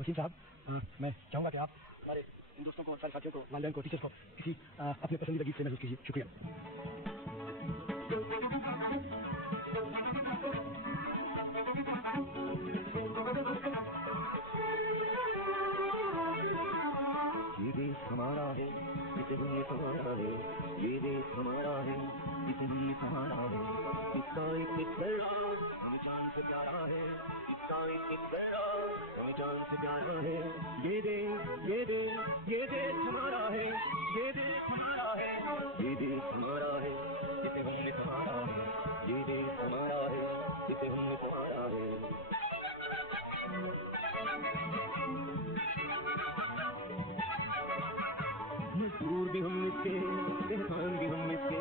वसीम साहब, मैं चाहूंगा कि आप हमारे इन दोस्तों को, सारे साथियों को, वालिदैन को, टीचर्स को किसी अपने पसंदीदा गीत से महसूस कीजिए। शुक्रिया। ये देश हमारा है, इसे हमने संभाला है। ये देश हमारा है, इसे हमने संभाला है। इसका एक एक गैरा हमें जान से प्यारा है। इसका एक एक गैरा हमें जान से प्यारा है। ये देश हमारा है। ये देश हमारा है। ये देश हमारा है, इसे हमने संभाला है। ये देश हमारा है, इसे हमने संभाला है। मजदूर भी हम इसके, किसान भी हम इसके,